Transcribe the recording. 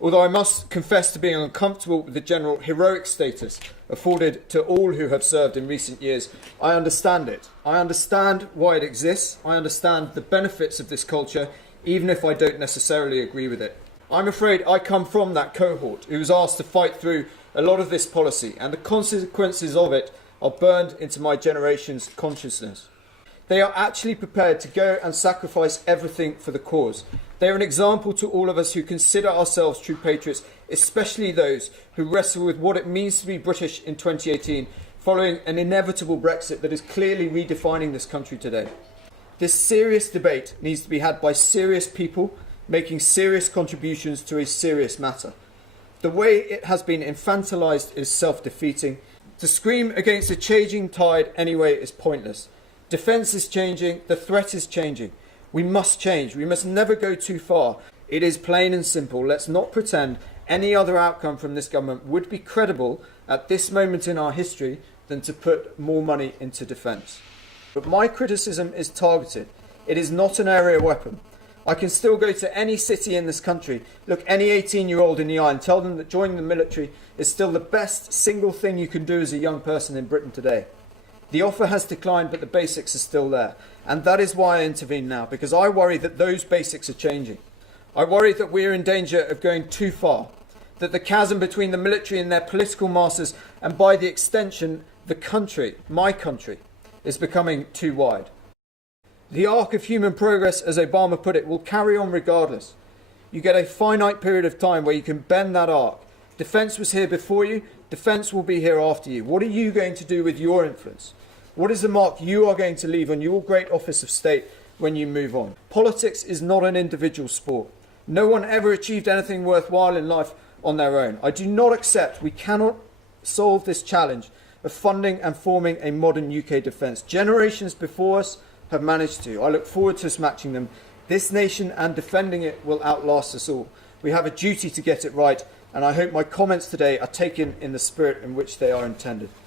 Although I must confess to being uncomfortable with the general heroic status afforded to all who have served in recent years, I understand it. I understand why it exists. I understand the benefits of this culture, even if I don't necessarily agree with it. I'm afraid I come from that cohort who was asked to fight through a lot of this policy, and the consequences of it are burned into my generation's consciousness. They are actually prepared to go and sacrifice everything for the cause. They are an example to all of us who consider ourselves true patriots, especially those who wrestle with what it means to be British in 2018, following an inevitable Brexit that is clearly redefining this country today. This serious debate needs to be had by serious people making serious contributions to a serious matter. The way it has been infantilized is self-defeating. To scream against a changing tide anyway is pointless. Defence is changing, the threat is changing. We must change, we must never go too far. It is plain and simple. Let's not pretend any other outcome from this government would be credible at this moment in our history than to put more money into defence. But my criticism is targeted. It is not an area weapon. I can still go to any city in this country, look any 18-year-old in the eye and tell them that joining the military is still the best single thing you can do as a young person in Britain today. The offer has declined, but the basics are still there. And that is why I intervene now, because I worry that those basics are changing. I worry that we are in danger of going too far, that the chasm between the military and their political masters, and by the extension, the country, my country, is becoming too wide. The arc of human progress, as Obama put it, will carry on regardless. You get a finite period of time where you can bend that arc. Defence was here before you, defence will be here after you. What are you going to do with your influence? What is the mark you are going to leave on your great office of state when you move on? Politics is not an individual sport. No one ever achieved anything worthwhile in life on their own. I do not accept we cannot solve this challenge of funding and forming a modern UK defence. Generations before us have managed to. I look forward to us matching them. This nation and defending it will outlast us all. We have a duty to get it right, and I hope my comments today are taken in the spirit in which they are intended.